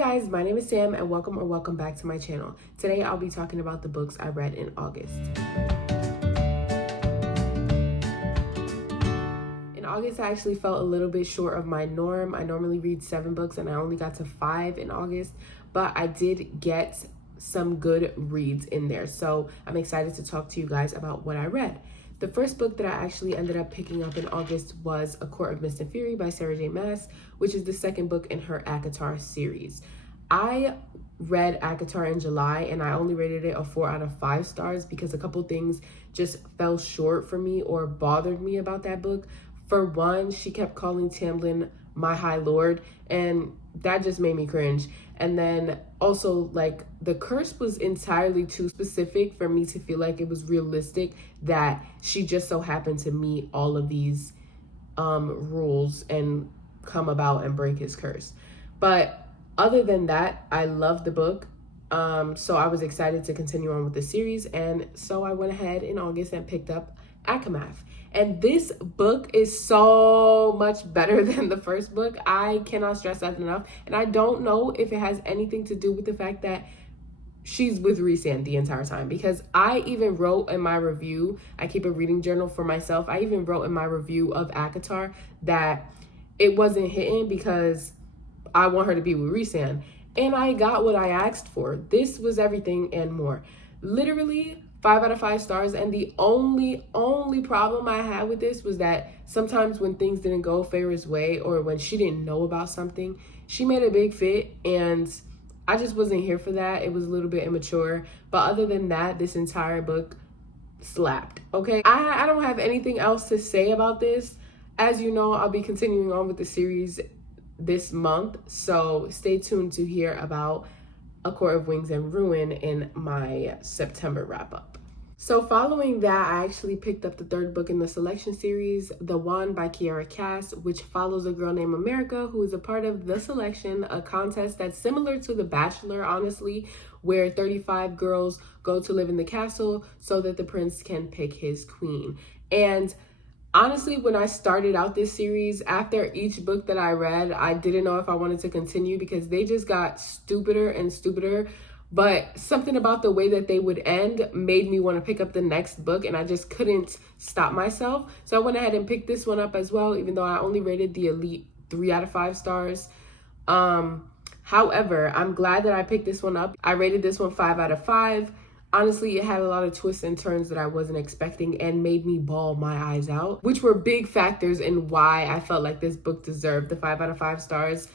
guys, my name is Sam and welcome back to my channel. Today I'll be talking about the books I read in August. In August, I actually felt a little bit short of my norm. I normally read 7 books and I only got to 5 in August, but I did get some good reads in there. So I'm excited to talk to you guys about what I read. The first book that I actually ended up picking up in August was A Court of Mist and Fury by Sarah J Maas, which is the second book in her ACOTAR series. I read ACOTAR in July and I only rated it a 4 out of 5 stars because a couple things just fell short for me or bothered me about that book. For one, she kept calling Tamlin my high lord, and that just made me cringe. And then also, like, the curse was entirely too specific for me to feel like it was realistic that she just so happened to meet all of these rules and come about and break his curse. But other than that, I loved the book. So I was excited to continue on with the series. And so I went ahead in August and picked up ACOMAF. And this book is so much better than the first book. I cannot stress that enough. And I don't know if it has anything to do with the fact that she's with Rhysand the entire time, because I even wrote in my review, I keep a reading journal for myself, I even wrote in my review of ACOTAR that it wasn't hitting because I want her to be with Rhysand. And I got what I asked for. This was everything and more. Literally 5 out of 5 stars. And the only problem I had with this was that sometimes when things didn't go Feyre's way or when she didn't know about something, she made a big fit, and I just wasn't here for that. It was a little bit immature. But other than that, this entire book slapped. Okay, I don't have anything else to say about this. As you know, I'll be continuing on with the series this month, so stay tuned to hear about A Court of Wings and Ruin in my September wrap-up. So following that, I actually picked up the third book in the Selection series, The Wand by Kiera Cass, which follows a girl named America who is a part of The Selection, a contest that's similar to The Bachelor, honestly, where 35 girls go to live in the castle so that the prince can pick his queen. And honestly, when I started out this series, after each book that I read, I didn't know if I wanted to continue because they just got stupider and stupider. But something about the way that they would end made me want to pick up the next book, and I just couldn't stop myself. So I went ahead and picked this one up as well, even though I only rated the Elite 3 out of 5 stars. However, I'm glad that I picked this one up. I rated this one 5 out of 5. Honestly, it had a lot of twists and turns that I wasn't expecting and made me bawl my eyes out, which were big factors in why I felt like this book deserved the 5 out of 5 stars.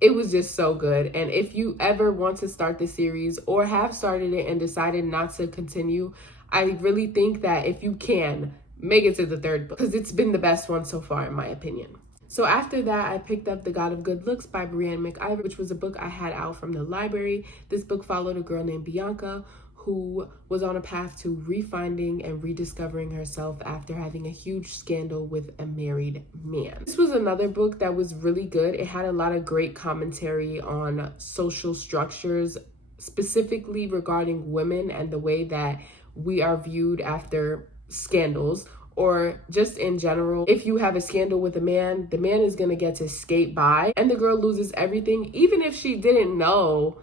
It was just so good. And if you ever want to start the series or have started it and decided not to continue, I really think that if you can, make it to the third book because it's been the best one so far in my opinion. So after that, I picked up The God of Good Looks by Brianne McIver, which was a book I had out from the library. This book followed a girl named Bianca who was on a path to refinding and rediscovering herself after having a huge scandal with a married man. This was another book that was really good. It had a lot of great commentary on social structures, specifically regarding women and the way that we are viewed after scandals, or just in general. If you have a scandal with a man, the man is gonna get to skate by and the girl loses everything, even if she didn't know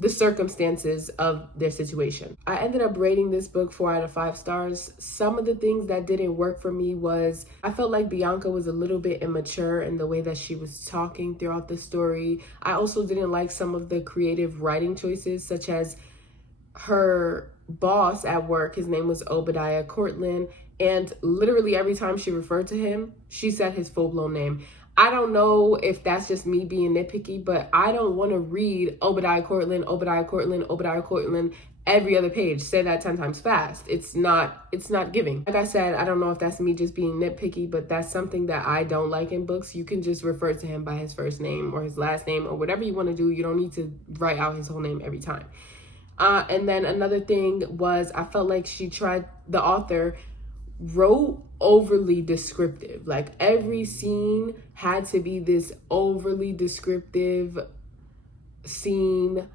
the circumstances of their situation. I ended up rating this book 4 out of 5 stars. Some of the things that didn't work for me was I felt like Bianca was a little bit immature in the way that she was talking throughout the story. I also didn't like some of the creative writing choices, such as her boss at work, his name was Obadiah Courtland, and literally every time she referred to him, she said his full-blown name. I don't know if that's just me being nitpicky, but I don't want to read Obadiah Courtland, Obadiah Courtland, Obadiah Courtland every other page. Say that 10 times fast. It's not giving. Like I said, I don't know if that's me just being nitpicky, but that's something that I don't like in books. You can just refer to him by his first name or his last name or whatever you want to do. You don't need to write out his whole name every time. And then another thing was I felt like the author wrote overly descriptive. Like every scene had to be this overly descriptive scene.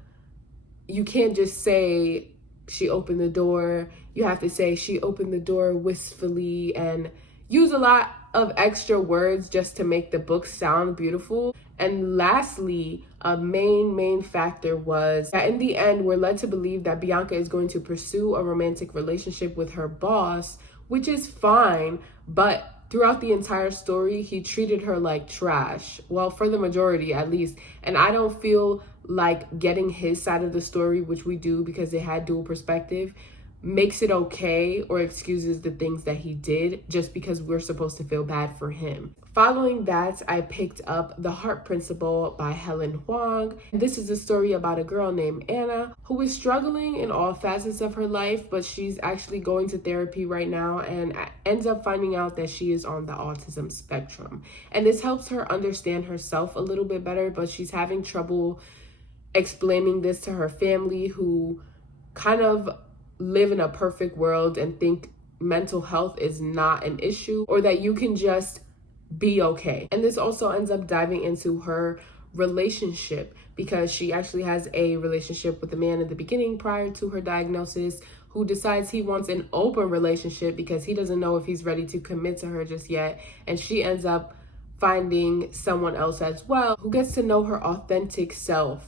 You can't just say she opened the door. You have to say she opened the door wistfully and use a lot of extra words just to make the book sound beautiful. And lastly, a main factor was that in the end, we're led to believe that Bianca is going to pursue a romantic relationship with her boss, which is fine, but throughout the entire story, he treated her like trash. Well, for the majority at least. And I don't feel like getting his side of the story, which we do because they had dual perspective, makes it okay or excuses the things that he did just because we're supposed to feel bad for him. Following that, I picked up The Heart Principle by Helen Huang. This is a story about a girl named Anna who is struggling in all facets of her life, but she's actually going to therapy right now and ends up finding out that she is on the autism spectrum. And this helps her understand herself a little bit better, but she's having trouble explaining this to her family, who kind of live in a perfect world and think mental health is not an issue or that you can just be okay. And this also ends up diving into her relationship because she actually has a relationship with a man in the beginning prior to her diagnosis who decides he wants an open relationship because he doesn't know if he's ready to commit to her just yet. And she ends up finding someone else as well who gets to know her authentic self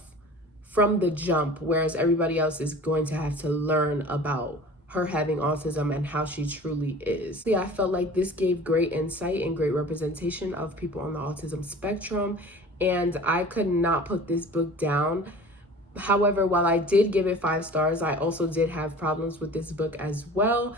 from the jump, whereas everybody else is going to have to learn about her having autism and how she truly is. Yeah, I felt like this gave great insight and great representation of people on the autism spectrum, and I could not put this book down. However, while I did give it 5 stars, I also did have problems with this book as well.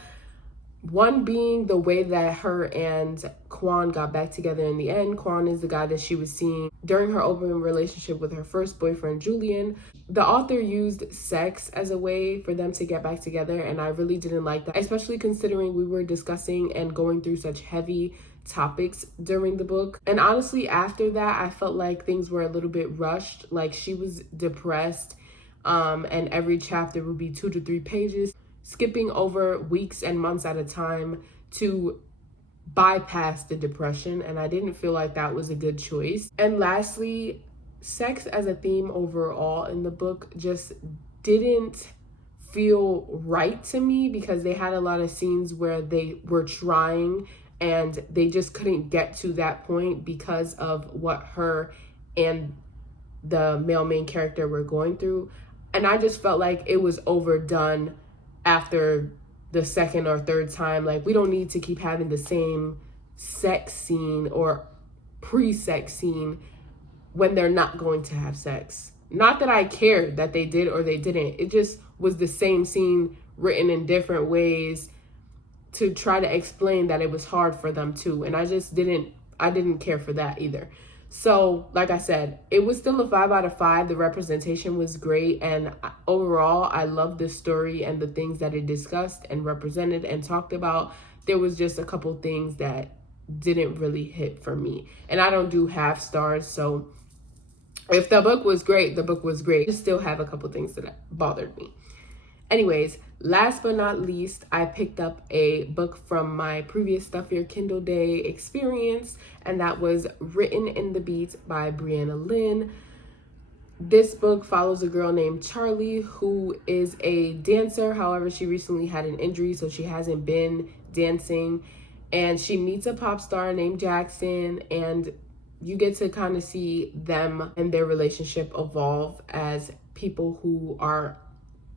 One being the way that her and Quan got back together in the end. Quan is the guy that she was seeing during her open relationship with her first boyfriend, Julian. The author used sex as a way for them to get back together, and I really didn't like that, especially considering we were discussing and going through such heavy topics during the book. And honestly, after that, I felt like things were a little bit rushed. Like, she was depressed, and every chapter would be 2 to 3 pages, skipping over weeks and months at a time to bypass the depression, and I didn't feel like that was a good choice. And lastly, sex as a theme overall in the book just didn't feel right to me because they had a lot of scenes where they were trying and they just couldn't get to that point because of what her and the male main character were going through. And I just felt like it was overdone after the second or third time. Like, we don't need to keep having the same sex scene or pre-sex scene when they're not going to have sex. Not that I cared that they did or they didn't. It just was the same scene written in different ways to try to explain that it was hard for them too. And I didn't care for that either. So, like I said, it was still a 5 out of 5. The representation was great. And overall, I loved this story and the things that it discussed and represented and talked about. There was just a couple things that didn't really hit for me. And I don't do half stars. So if the book was great, the book was great. I still have a couple things that bothered me. Anyways, last but not least, I picked up a book from my previous Stuff Your Kindle Day experience, and that was Written in the Beat by Brianna Lynn. This book follows a girl named Charlie who is a dancer. However, she recently had an injury, so she hasn't been dancing. And she meets a pop star named Jackson, and you get to kind of see them and their relationship evolve as people who are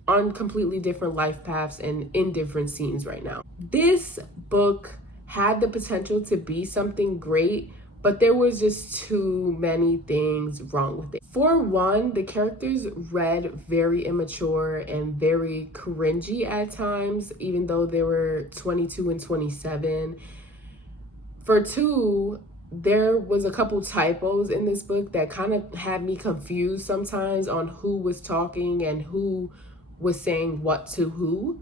on completely different life paths and in different scenes right now. This book had the potential to be something great, but there was just too many things wrong with it. For one, the characters read very immature and very cringy at times, even though they were 22 and 27. For two, there was a couple typos in this book that kind of had me confused sometimes on who was talking and who was saying what to who.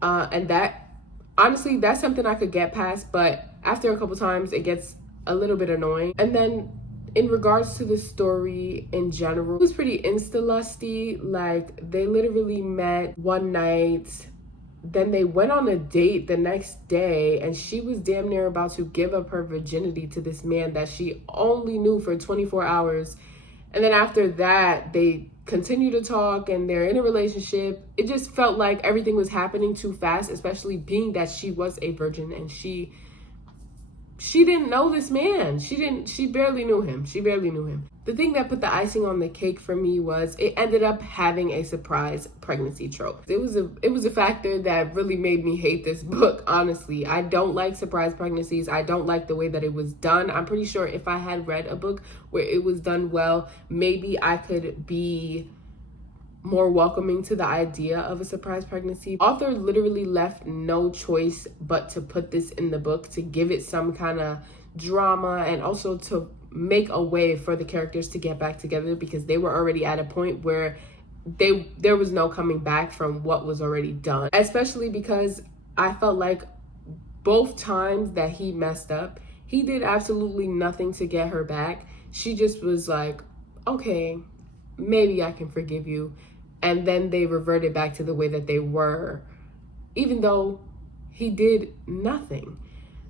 And that, honestly, that's something I could get past, but after a couple times, it gets a little bit annoying. And then in regards to the story in general, it was pretty insta-lusty. Like, they literally met one night, then they went on a date the next day, and she was damn near about to give up her virginity to this man that she only knew for 24 hours. And then after that, they continue to talk and they're in a relationship. It just felt like everything was happening too fast, especially being that she was a virgin and she didn't know this man. She barely knew him. The thing that put the icing on the cake for me was it ended up having a surprise pregnancy trope. It was a factor that really made me hate this book, honestly. I don't like surprise pregnancies. I don't like the way that it was done. I'm pretty sure if I had read a book where it was done well, maybe I could be more welcoming to the idea of a surprise pregnancy. Author literally left no choice but to put this in the book to give it some kind of drama and also to make a way for the characters to get back together, because they were already at a point where there was no coming back from what was already done. Especially because I felt like both times that he messed up, he did absolutely nothing to get her back. She just was like, okay, maybe I can forgive you. And then they reverted back to the way that they were, even though he did nothing.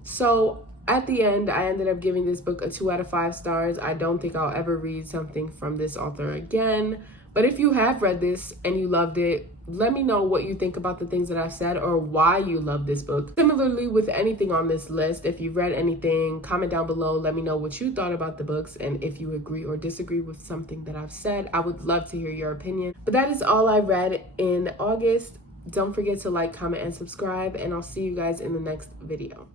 So at the end, I ended up giving this book a 2 out of 5 stars. I don't think I'll ever read something from this author again. But if you have read this and you loved it, let me know what you think about the things that I've said or why you love this book. Similarly, with anything on this list, if you've read anything, comment down below. Let me know what you thought about the books and if you agree or disagree with something that I've said. I would love to hear your opinion. But that is all I read in August. Don't forget to like, comment, and subscribe, and I'll see you guys in the next video.